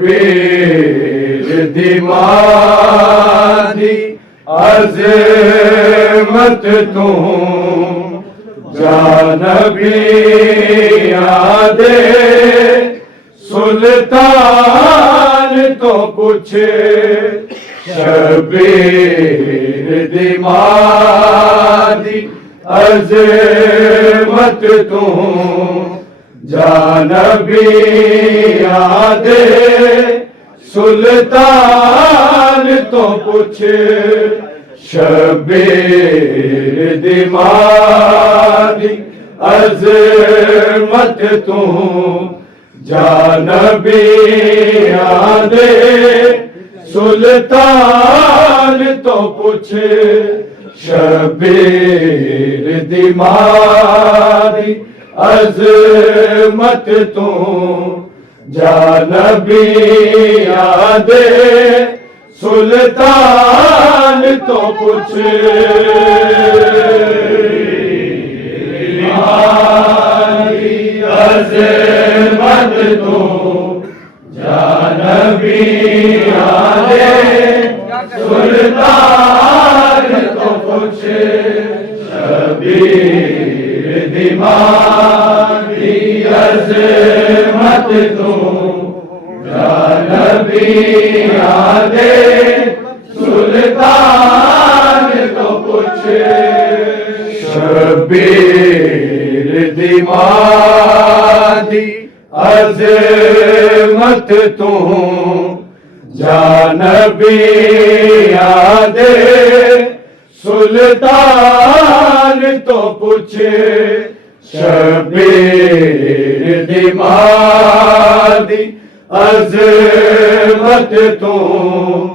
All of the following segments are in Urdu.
شبیر دمادی عظمت تم جانبی یاد سلطان تو کچھ شبیر دمادی عظمت تم جانبی یاد سلطان تو کچھ شبیر دمادی عظمت تم جانبی یاد سلطان تو کچھ شبیر دمادی عظمت تم جانبی یاد سلطان تو کچھ عظمت تم جانبی یاد سلطان تو کچھ شبیر دمادی عظمت تم جانبی یاد سلطان تو کچھ شبیر دمادی عظمت تم جانبی یاد سلطان تو کچھ شبیر دمادی عظمت تم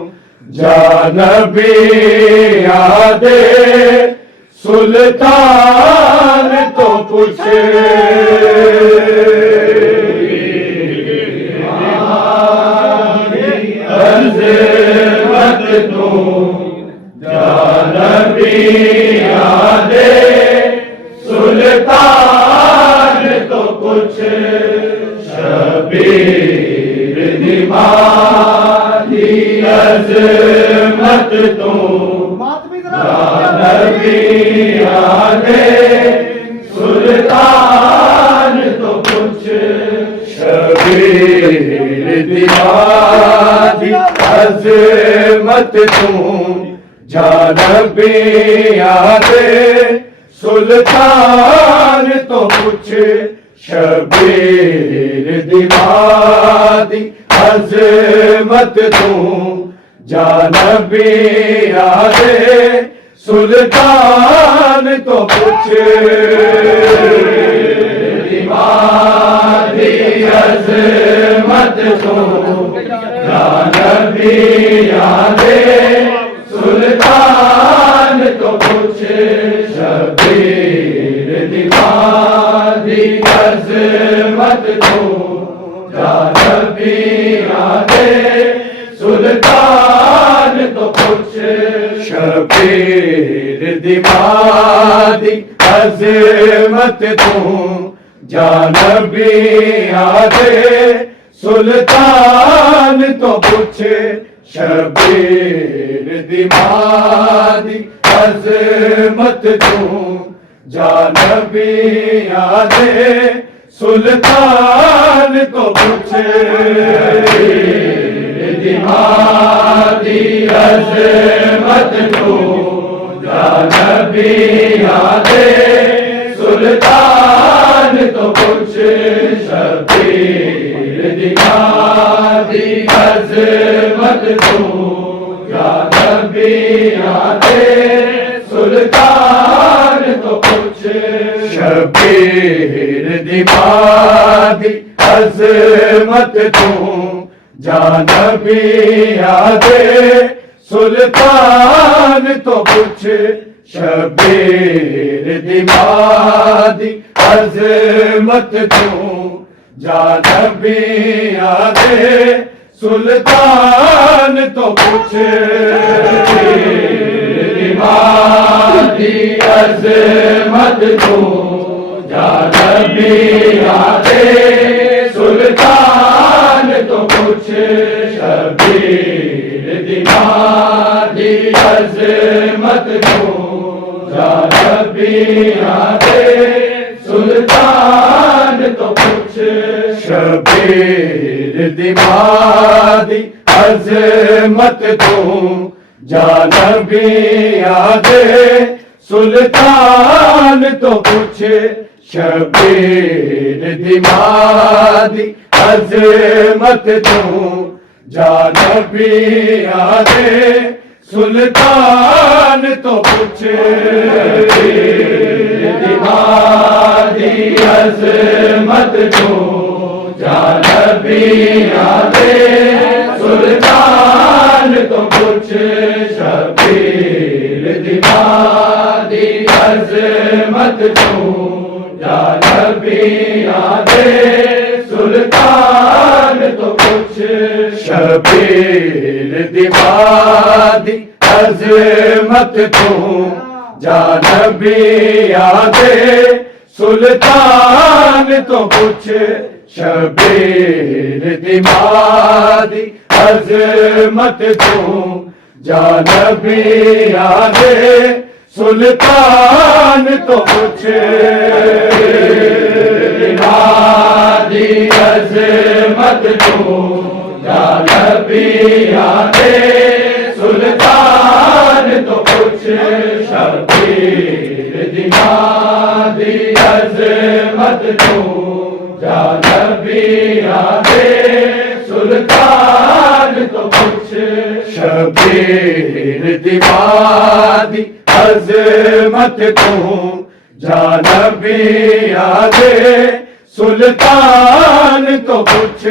جانبی یاد سلطان تو کچھ عظمت تم جانبی یاد سلطان تو کچھ شبیر دمادی عظمت تم جانبی یاد سلطان تو کچھ شبیر دمادی عظمت تم جانبی یاد سلطان تو کچھ شبیر دمادی عظمت تم جانبی یاد سلطان تو کچھ دمادی عظمت تم جانبی یاد سلطان تو کچھ شبیر دمادی عظمت تم جانبی یاد سلطان تو کچھ شبیر دمادی عظمت تم جانبی یاد سلطان تو کچھ شبیر دمادی عظمت تم جانبی یاد سلطان تو کچھ دمادی عظمت تم جانبی یاد سلطان تو کچھ شبیر دمادی عظمت تم جانبی یاد سلطان تو کچھ شبیر دمادی عظمت تم جانبی یاد سلطان تو کچھ شبیر دمادی عظمت تم جانبی یاد سلطان تو کچھ دمادی عظمت تم جانبی یاد سلطان تو کچھ عظمت تو جانبی آدے سلطان تو کچھ شبیر دمادی عظمت تو جانبی آدے سلطان تو کچھ شبیر دمادی عظمت تو جانبی آدے سلطان تو کچھ دمادی عظمت تو جانبی آدے سلطان تو کچھ شبیر دمادی عظمت تو جانبی آدے سلطان تو کچھ شبیر دمادی عظمت تو جانبی آدے سلطان تو کچھ شبیر دمادی عظمت تو جانبی آدے سلطان تو کچھ دمادی عظمت تو جانبی آدے سلطان تو کچھ شبیر دمادی عظمت تو جانبی آدے سلطان تو کچھ شبیر دمادی عظمت تو جانبی آدے سلطان تو کچھ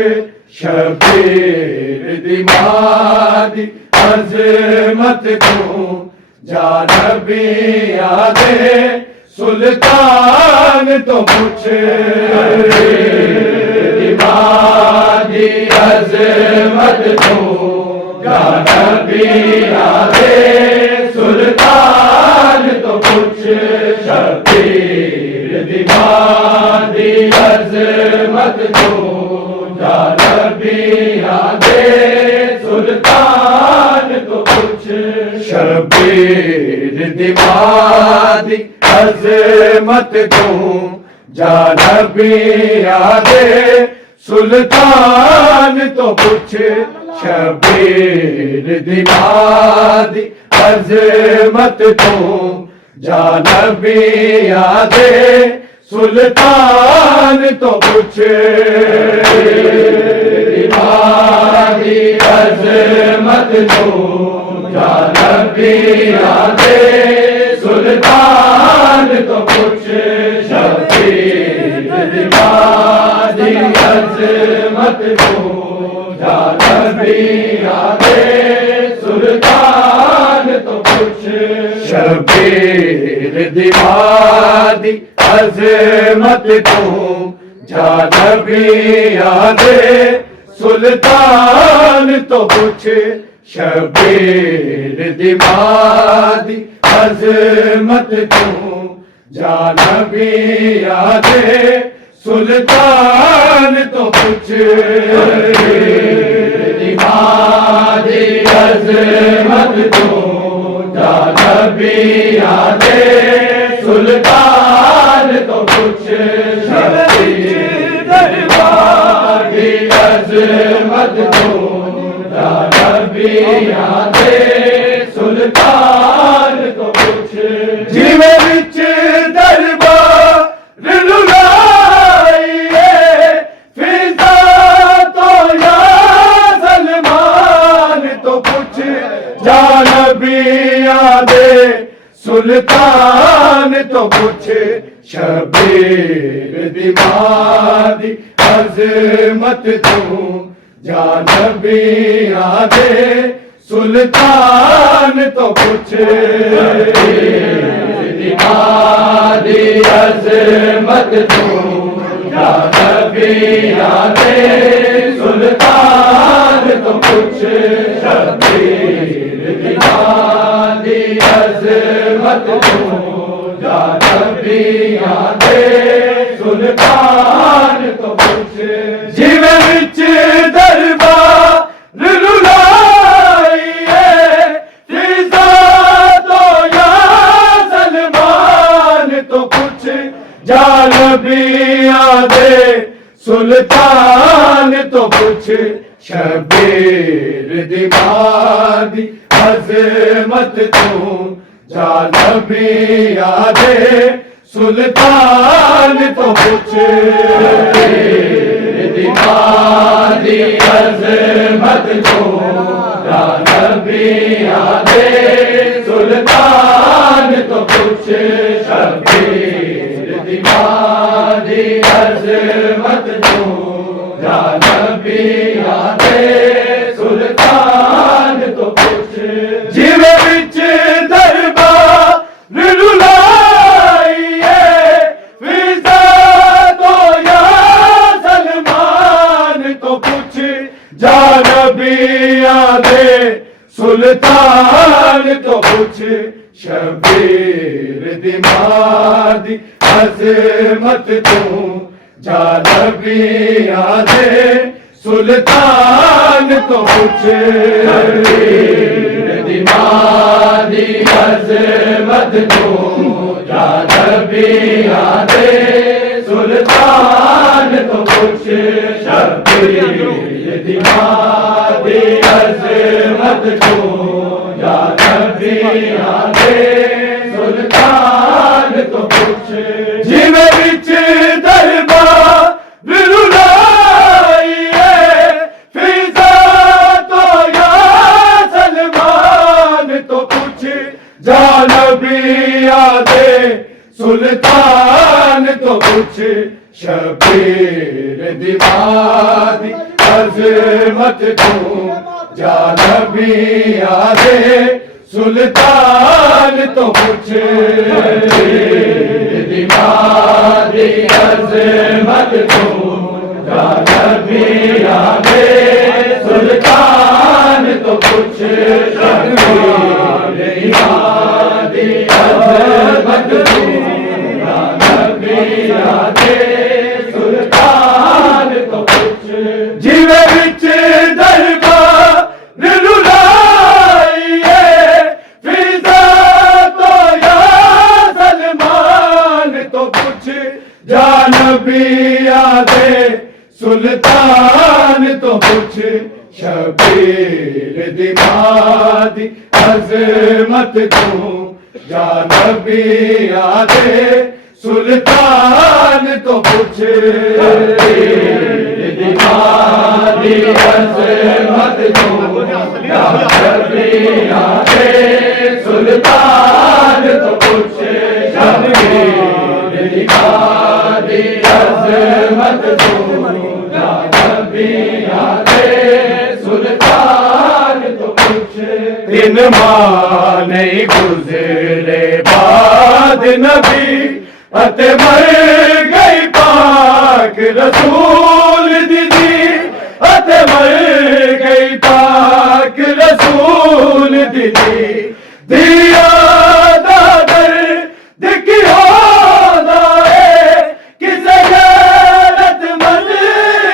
شبیر دمادی عظمت تو جانبی آدے سلطان تو کچھ دمادی عظمت تو جانبی آدے سلطان تو کچھ شبیر دمادی عظمت تو جانبی آدے سلطان تو کچھ شبیر دمادی عظمت تو جانبی آدے سلطان تو کچھ شبیر دمادی عظمت تو جانبی آدے سلطان تو کچھ دمادی عظمت تو جانبی آدے سلطان تو کچھ شبیر دمادی عظمت تو جانبی آدے سلطان تو کچھ شبیر دمادی عظمت تو جانبی آدے سلطان تو کچھ شبیر دمادی عظمت تو جانبی آدے سلطان تو کچھ دمادی عظمت تو جانبی آدے سلطان تو کچھ شبیر دمادی عظمت تو جانبی آدے سلطان تو کچھ جیوے وچ دربار للائیے فضا تو یا سلمان تو کچھ جانبی آدے سلطان تو کچھ شبیر دمادی عظمت تو جانبی آدے سلطان تو کچھ دمادی عظمت تو جانبی آدے سلطان تو کچھ شبیر دمادی عظمت تو جانبی آدے سلطان تو کچھ جیوے وچ دربار للائیے فضا نبیاں دے سلطان تو پوچھ شبیر دی ماں دی عظمت تو جا نبیاں دے سلطان تو پوچھ شبیر دی ماں دی عظمت تو جا نبیاں دے سلطان تو پوچھ شبیر دی ماں دی عظمت تو جا نبیاں دے سلطان تو پوچھ جیویں وچ دربار رلائیے فضا تو یا سلمان تو پوچھ جا نبیاں دے سلطان تو پوچھ شبیر دی ماں دی عظمت تو جا نبیاں دے سلطان تو پوچھ شبیر دی ماں دی عظمت تو جا نبیاں دے سلطان تو پوچھ شبیر دی ماں دی عظمت تو جا نبیاں دے سلطان تو پوچھ جیویں وچ دربار رلائیے فضا تو یا سلمان تو پوچھ جا نبیاں دے سلطان تو پوچھ شبیر دی ماں دی عظمت تو جا نبیاں دے سلطان تو پوچھ شبیر دی ماں دی عظمت تو جا نبیاں دے سلطان تو پوچھ شبیر دی ماں دی عظمت تو جا نبیاں دے سلطان تو پوچھ جیویں وچ دربار رلائیے فضا تو یا سلمان تو پوچھ جا نبیاں دے سلطان تو پوچھ شبیر دی ماں دی عظمت تو جا نبیاں دے سلطان تو پوچھ شبیر دی ماں دی عظمت تو جا نبیاں دے سلطان تو پوچھ شبیر دی ماں دی عظمت تو جا نبیاں دے سلطان تو پوچھ تین ماہ نہیں گزرے بعد نبی اتے مر گئی پاک رسول دیدی اتے مر گئی پاک رسول دیدی دیا دادر دکھیا دائے کسے غیرت مند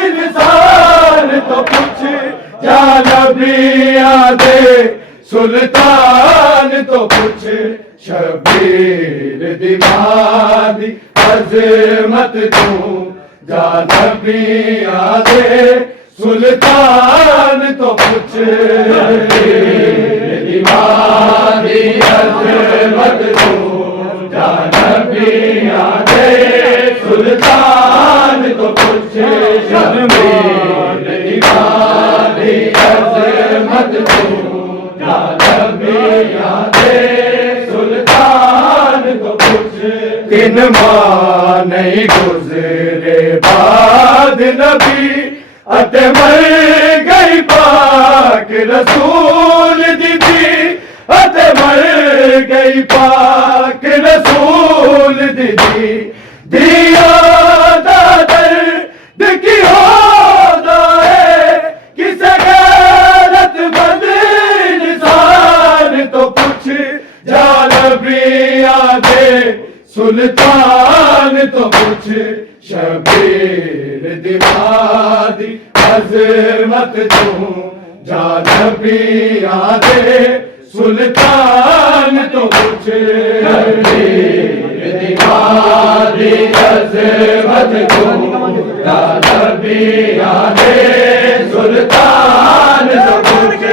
انسان تو پوچھ جا نبیاں دے سلطان تو پوچھ شبیر دی ماں دی عظمت تو جا نبیاں دے سلطان تو پوچھ شبیر دی ماں دی عظمت تو جا نبیاں دے سلطان تو پوچھ شبیر دی ماں دی عظمت تو جا نبیاں دے سلطان تو پوچھ تین ماہ نہیں گزرے بعد نبی اتے مر گئی پاک رسول دیدی اتے مر گئی پاک رسول دیدی دیا دادر دکھیا دائے کسے غیرت مند انسان تو پوچھ جا نبیاں دے سلطان تو پوچھ شبیر دی ماں دی عظمت تو جا نبیاں دے سلطان تو پوچھ شبیر دی ماں دی عظمت تو یا نبی آدے سلطان تو کچھ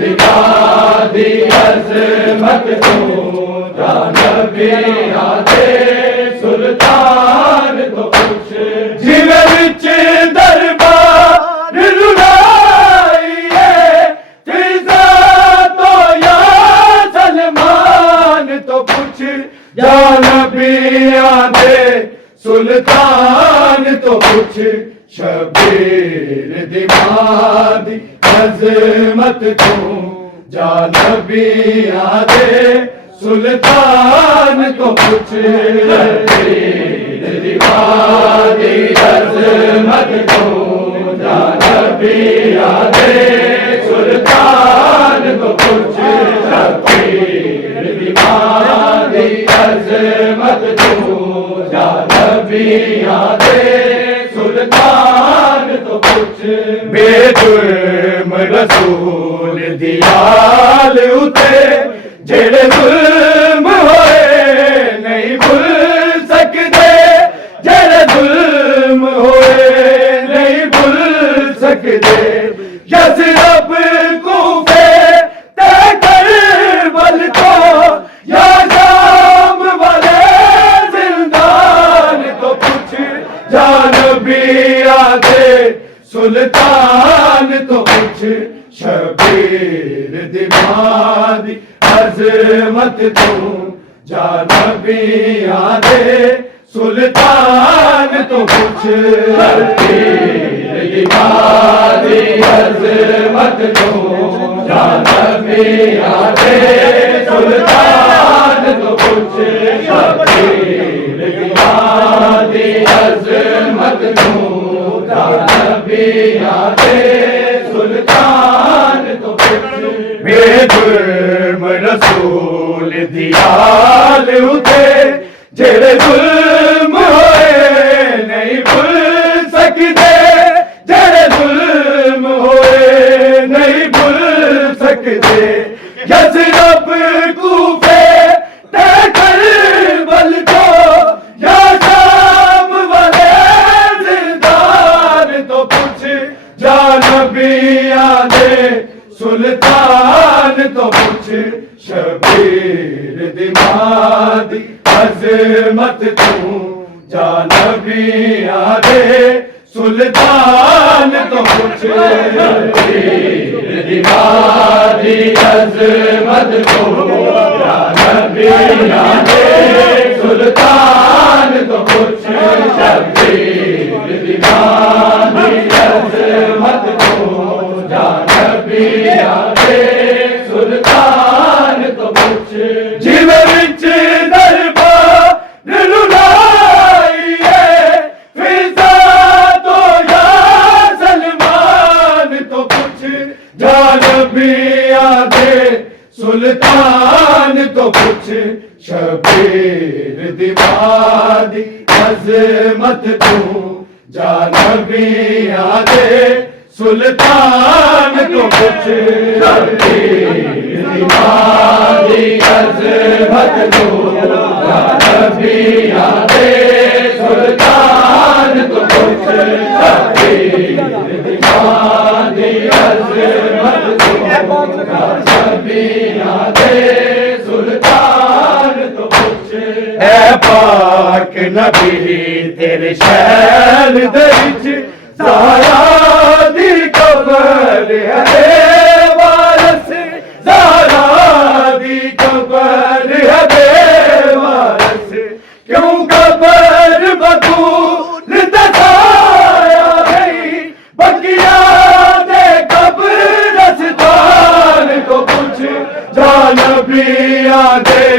دکھا دی عظمت تو یا نبی آدے سلطان تو کچھ جیوے وچ دربار رلائیے فضا تو یا سلمان تو کچھ یا نبی آدے سلطان تو کچھ شبیر دمادی عظمت تو یا نبی آدے سلطان تو کچھ شبیر دمادی عظمت تو یا نبی آدے سلطان تو کچھ شبیر دمادی عظمت تو یا نبی آدے سلطان تو کچھ بے جرم رسول دیال اتے جڑے ظلم ہوئے نہیں بھول سکتے جڑے ظلم ہوئے نہیں بھول سکتے یثرب کوفے تے کربل کو یا شام والے زندان تو کچھ یا نبی آدے سلطان تو کچھ شبیر دمادی عظمت تو یا نبی آدے سلطان تو کچھ شبیر دمادی عظمت تو یا نبی آدے سلطان تو کچھ شبیر دمادی عظمت تو یا نبی آدے سلطان تو کچھ بے جرم رسول دیال اتے جڑے ظلم ہوئے نہیں بھول سکتے جڑے ظلم ہوئے نہیں بھول سکتے یثرب کوفے تے کربل کو یا شام والے زندان تو کچھ یا نبی آدے سلطان تو کچھ شبیر دمادی عظمت تو یا نبی آدے سلطان تو کچھ شبیر دمادی عظمت تو یا نبی آدے سلطان تو کچھ شبیر دمادی عظمت تو یا نبی آدے سلطان تو کچھ جیوے وچ دربار رلائیے فضا تو یا سلمان تو کچھ یا نبی آدے سلطان تو کچھ شبیر دمادی عظمت تو یا نبی آدے سلطان تو کچھ شبیر دمادی عظمت تو یا نبی آدے سلطان تو کچھ شبیر دمادی عظمت تو یا نبی آدے سلطان تو کچھ اے پاک نبی تیرے شہر دے وچ زہرا دی قبر ہے وارث زہرا دی قبر ہے وارث کیوں قبر بطول دسایا گئی بقیہ دے قبرستان کو کچھ یا نبی آدے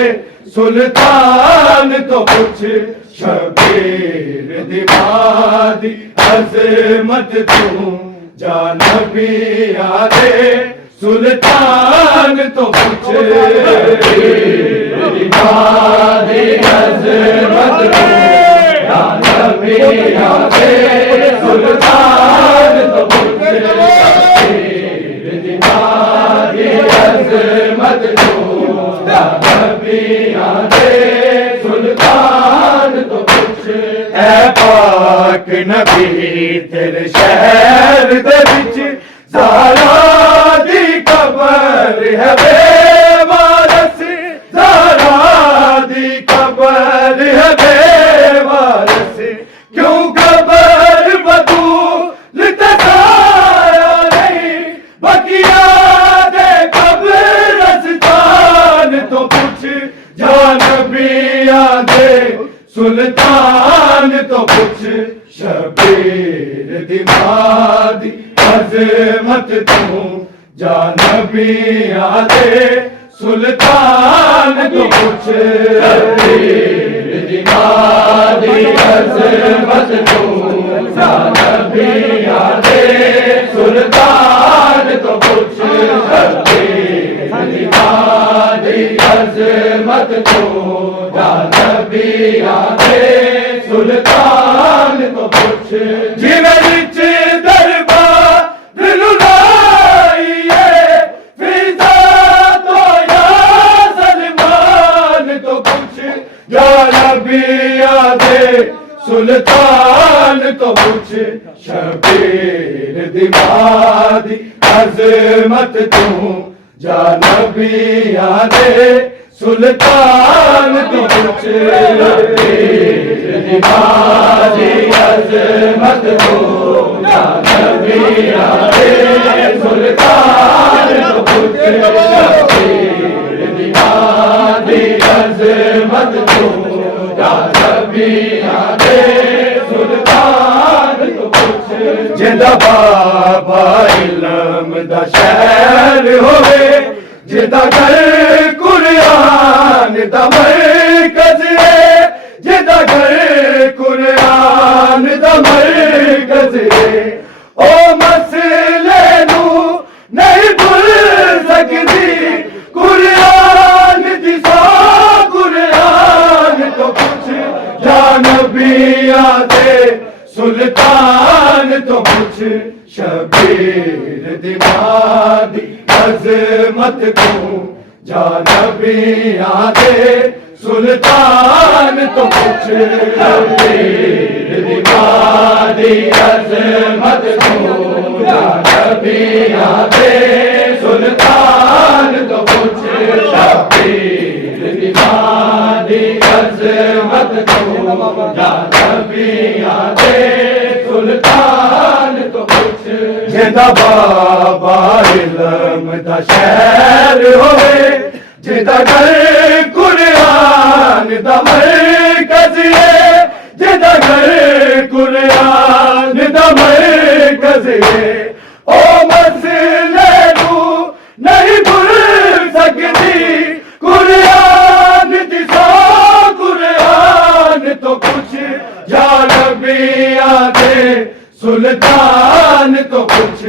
سلطان تو کچھ شبیر دمادی عظمت تو یا نبی آدے سلطان تو کچھ شبیر دمادی عظمت تو یا نبی آدے سلطان تو کچھ شبیر دمادی عظمت تو یا نبی آدے سلطان پاک نبی تیرے شہر دے وچ زہرا دی قبر ہے بے وارث زہرا دی قبر ہے بے وارث کیوں قبر بدول تسایا نہیں بقیا دے قبرستان تو پوچھ جا نبیاں دے سلطان تو پوچھ شبیر دی مادی عظمت تو جا نبیاں دے سلطان تو پوچھ شبیر دی مادی عظمت تو جا نبیاں دے سلطان تو پوچھ شبیر دی مادی عظمت تو جا نبیاں دے سلطان تو پوچھ جویں وچ دربار لائیے فضا تو یا سلمان تو پوچھ یا نبیاں دے سلطان تو پوچھ شبیر دی مادی عظمت تو جا نبیاں دے سلطان تو پوچھ شبیر دی مادی عظمت تو جا نبیاں دے سلطان تو پوچھ شبیر دی مادی عظمت تو جا نبیاں دے سلطان تو پوچھ جدا بابا علم دا شہر ہوئے جدا گھر قرآن دا مرکز ہے جدا گھر قرآن دا مرکز ہے او مسئلے نو نہیں بھول سکتی قرآن دی سو قرآن تو پوچھ یا نبیاں دے سلطان تو پوچھ شبیر دی مادی عظمت تو جا نبیاں دے سلطان تو پوچھ شبیر دی مادی عظمت تو جا نبیاں دے سلطان تو پوچھ شبیر دی مادی عظمت تو جا نبیاں دے سلطان تو پوچھ جدا بابا علم دا شہر ہوئے جدا گھر قرآن دا مرکز ہے جدا گھر قرآن دا مرکز ہے او مسئلے نو نہیں بھول سکتی قرآن دی سو قرآن تو پوچھ یا نبیاں دے سلطان تو پوچھ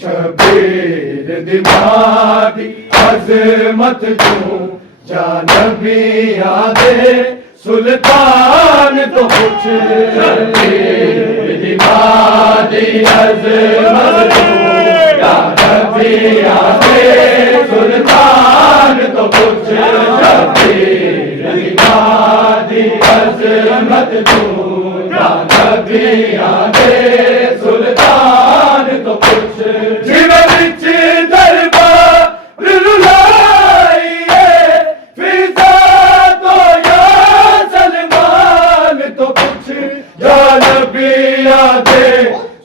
شبیر دی مادی عظمت تو جا نبیاں دے سلطان تو پوچھ شبیر دی مادی عظمت تو جا نبیاں دے سلطان تو پوچھ شبیر دی مادی عظمت تو جا نبیاں دے سلطان تو پوچھ جویں وچ دربار لائیے فضا تو یا سلمان تو پوچھ یا نبیاں دے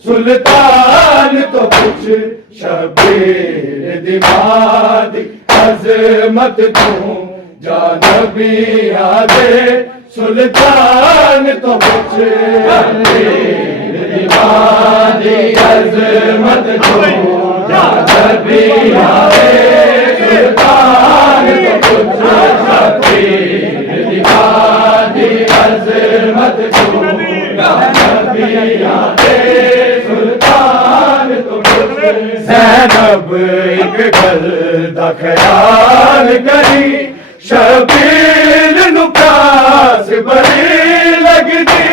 سلطان تو پوچھ شبیر دی مادی عظمت تو جا نبیاں دے سلطان تو پوچھ شبیر دی مادی عظمت تو جا نبیاں دے سلطان تو پوچھ شبیر دی مادی عظمت تو جا نبیاں دے سلطان تو پوچھ زینب ایک گل دا خیال کری شبیر نو پیاس بڑی لگدی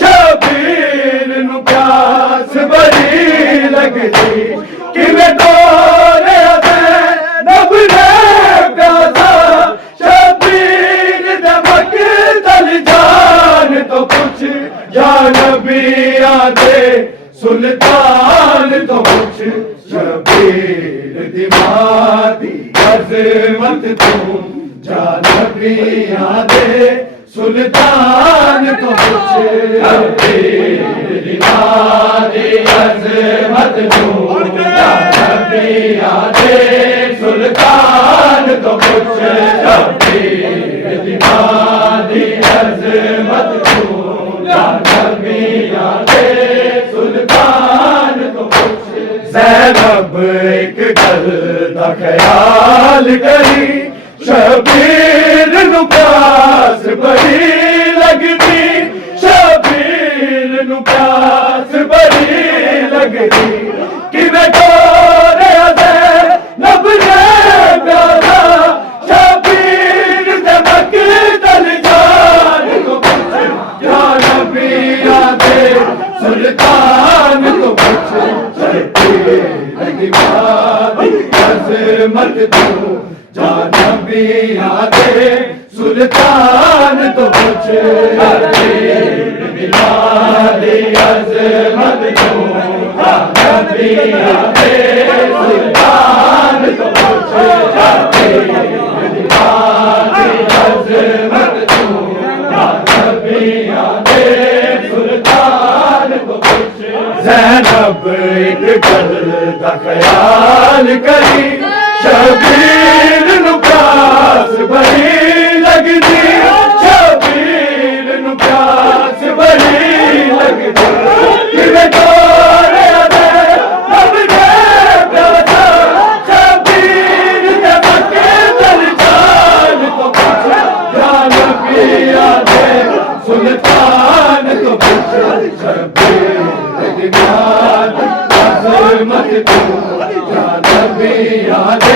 شبیر نو پیاس بڑی لگدی کیویں ٹوریا زینب نے پیاسا شبیر دے مقتل جان تو پوچھ یا نبی سلطان تو کچھ شبیر دمادی عظمت تم جانبیاں دے سلطان تو کچھ شبیر دمادی عظمت تم جانبیاں دے سلطان تو کچھ شبیر دمادی عظمت تم جانبیاں دے سلطان تو کچھ زینب ایک گل دا خیال کری شبیر نو پیاس بڑی لگتی شبیر نو پیاس بڑی لگتی کیویں ٹوریا زینب نے پیارا شبیر دے مقتل جان کو پوچھ یا نبیاں دے سلطان کو پوچھ عظمت تو جانبیاں دے سلطان تو کچھ بلادی عظمت تو جانبیاں دے سلطان تو کچھ بلادی عظمت تو جانبیاں دے سلطان تو کچھ زینب ایک گل دا خیال کری شبیر نو پیاس بڑی لگتی شبیر نو پیاس بڑی لگتی کیویں ٹوریا زینب نے پیارا شبیر دے مقتل جان کو پوچھ یا نبیاں دے سلطان تو کچھ شبیر دمادی عظمت تو جانبیاں دے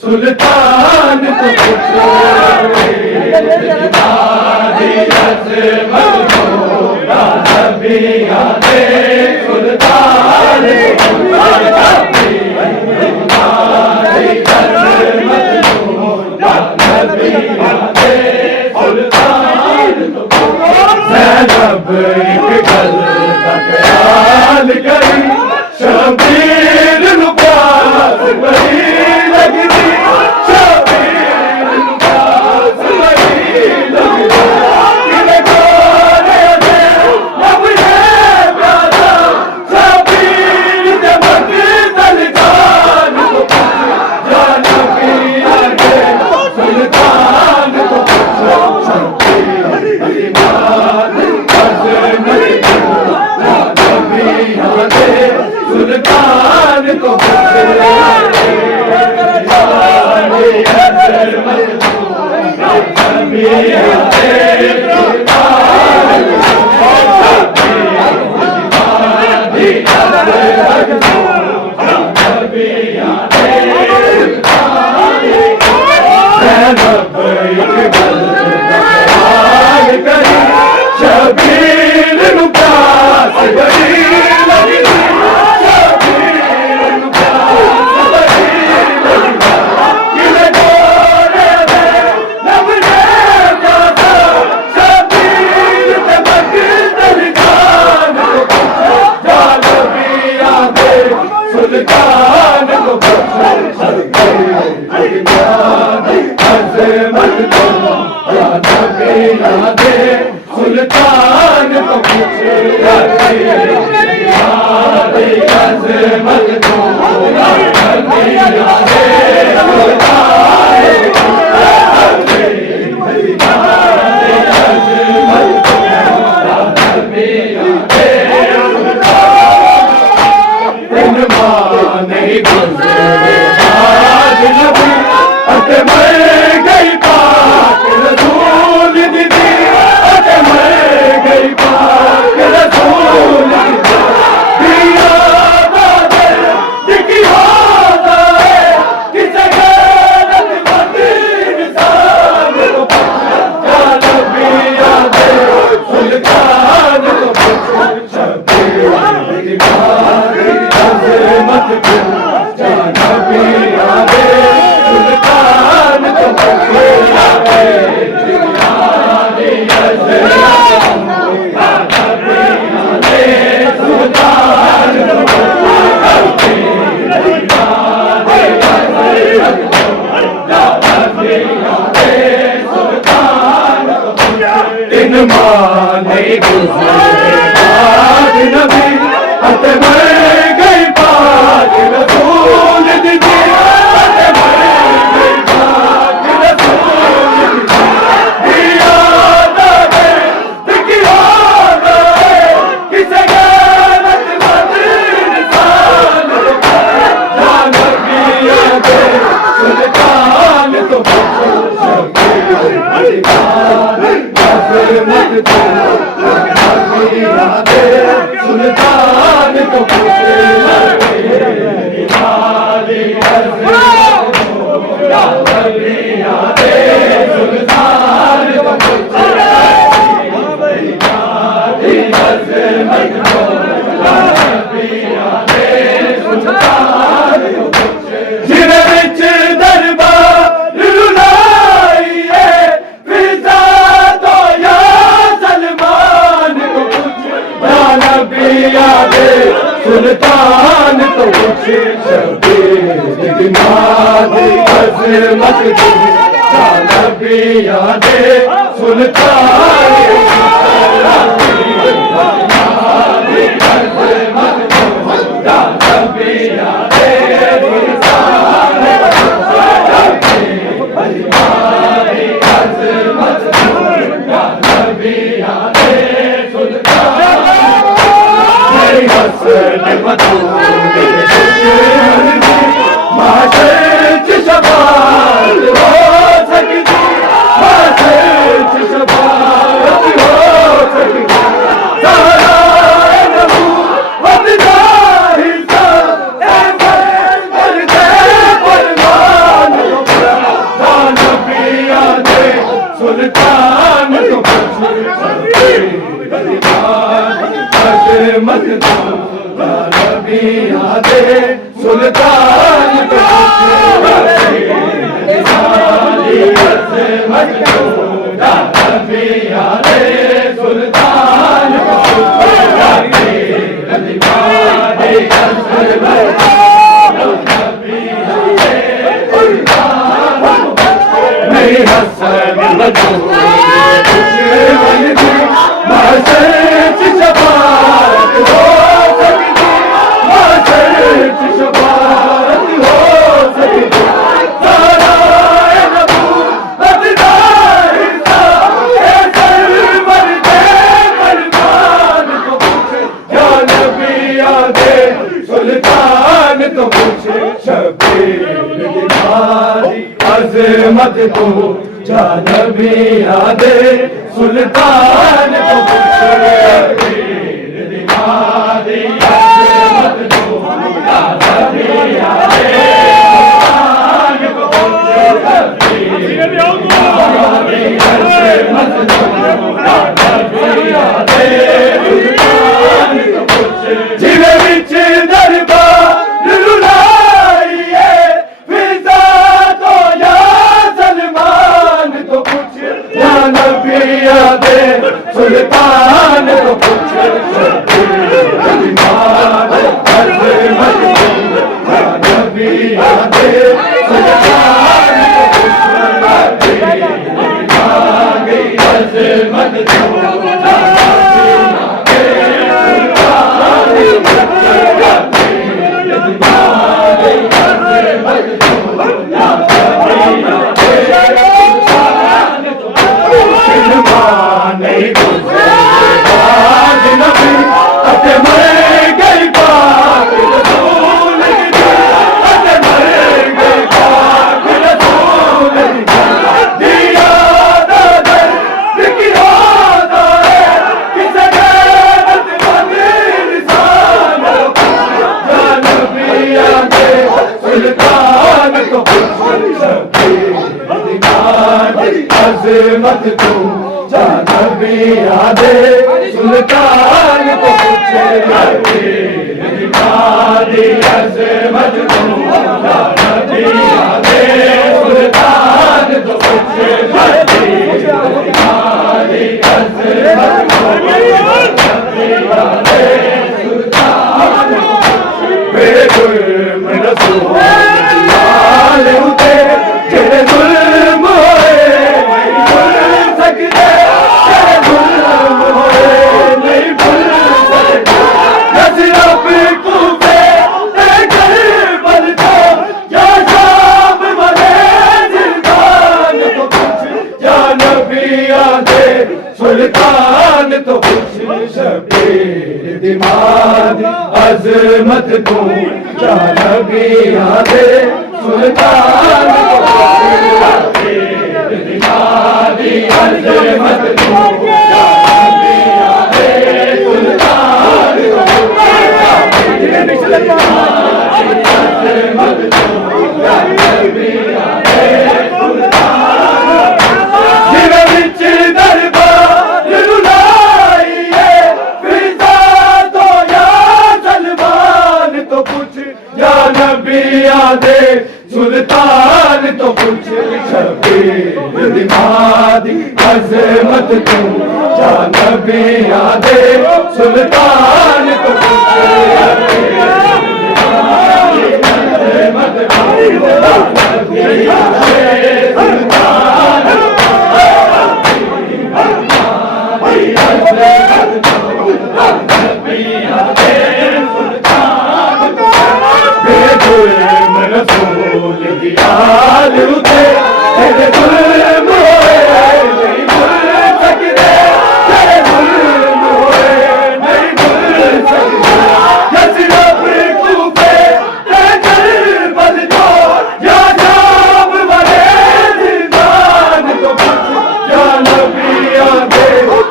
سلطان تو کچھ دمادی عظمت تو جانبیاں دے سلطان تو دمادی عظمت تو جانبیاں دے سلطان تو زینب ایک گل دا خیال کری شبیر نو پیاس بڑی لگتی شبیر نو پیاس بڑی لگتی کیویں ٹوریا زینب نے پیارا شبیر دے مقتل جان کو پوچھ یا نبیاں دے سلطان تو کچھ شبیر دمادی عظمت تو جانبیاں دے سلطان تو شبیر نو پیاس بڑی لگتی شبیر نو پیاس بڑی لگتی کیویں ٹوریا زینب نے پیارا شبیر دے مقتل جان کو پوچھ جانبیاں دے سلطان کو پوچھ شبیر دمادی عظمت تو جانبیاں دے سلطان تو کچھ شبیر دمادی عظمت تو جانبیاں دے سلطان نہیں گزرے آج نبی مر گئی بات دن ماں نہیں گزرے بعد نبی ہت مر گئی پاک رسول دیدی ہت مر گئی پاک رسول دیدی یاد آئے یاد آئے کسے غیرت مند انسان جان نبی آدھے سلطان تو شبیر عظمت تو سلطان کو پوچھے سلطان تو شبیر مادی عظمت تو نبی یادے سلطان مادی عظمت تو نبی یادے سلطان مادی عظمت تو نبی یادے سلطان حسن مدعو معاشر شفاعت ہو سکتی معاشر شفاعت ہو سکتی سارا نبوت کا حصہ اے مرد فرمان جان نبی آدھے سلطان تو عظمت تو نبی آدھے سلطان تو عظمت تو نبی آدھے سلطان نہیں حسن مدعو عظمت تو جانبی آدھے سلطان تو شبیر مادی عظمت تو جانبی آدھے سلطان تو شبیر مادی عظمت تو جانبی آدھے سلطان تو جیوے وچ دربار سلطان تو کچھ نبی آدھے سلطان عظمت تو عظمت تو جانبی آدھے سلطان تو شبیر مادی عظمت تو جانبی آدھے سلطان تو شبیر مادی عظمت تو جانبی آدھے سلطان میرے جرم رسول لال ہوتے جڑے ظلم سلطان تو کچھ شبیر دماغ عظمت تو جانبی آدھے سلطان تو کچھ شبیر دماغ عظمت تو جانبی آدھے سلطان تو کچھ شبیر عظمت تو جانبی آدھے سلطان تو کچھ شبیر دماغ عظمت تو جانبی آدھے سلطان تو کچھ شبیر دماغ عظمت تو جانبی آدھے سلطان رسول دیال اٹھے تیرے ظلم ہوئے نہیں بھول سکتے تیرے ظلم ہوئے نہیں بھول سکتے یسرب کوفے تیرے بدجو یا جام والے زندان تو کچھ یا نبی آدھے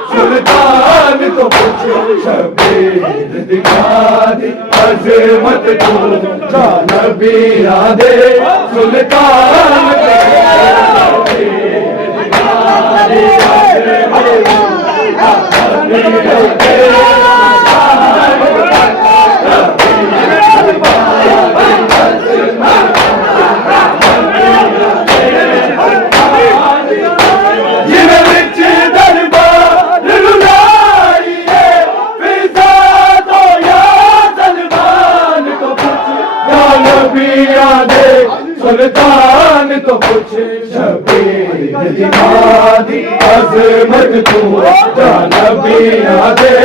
سلطان تو کچھ شبیر دکھا دی عظمت تو جانبی آدھے سلطان سلطان تو کچھ شبیر دماغ عظمت تو جانبی آدھے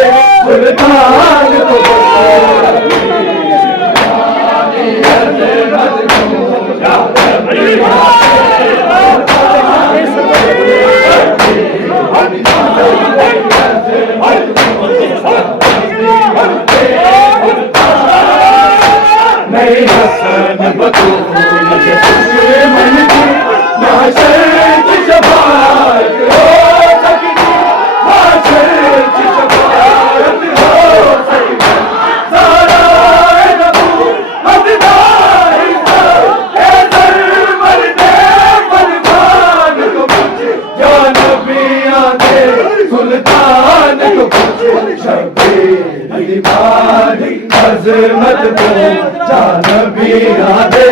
سلطان تو نہیں حسن بطول سلطان تو کچھ شبیر دماغ عظمت تو جانبی آدھے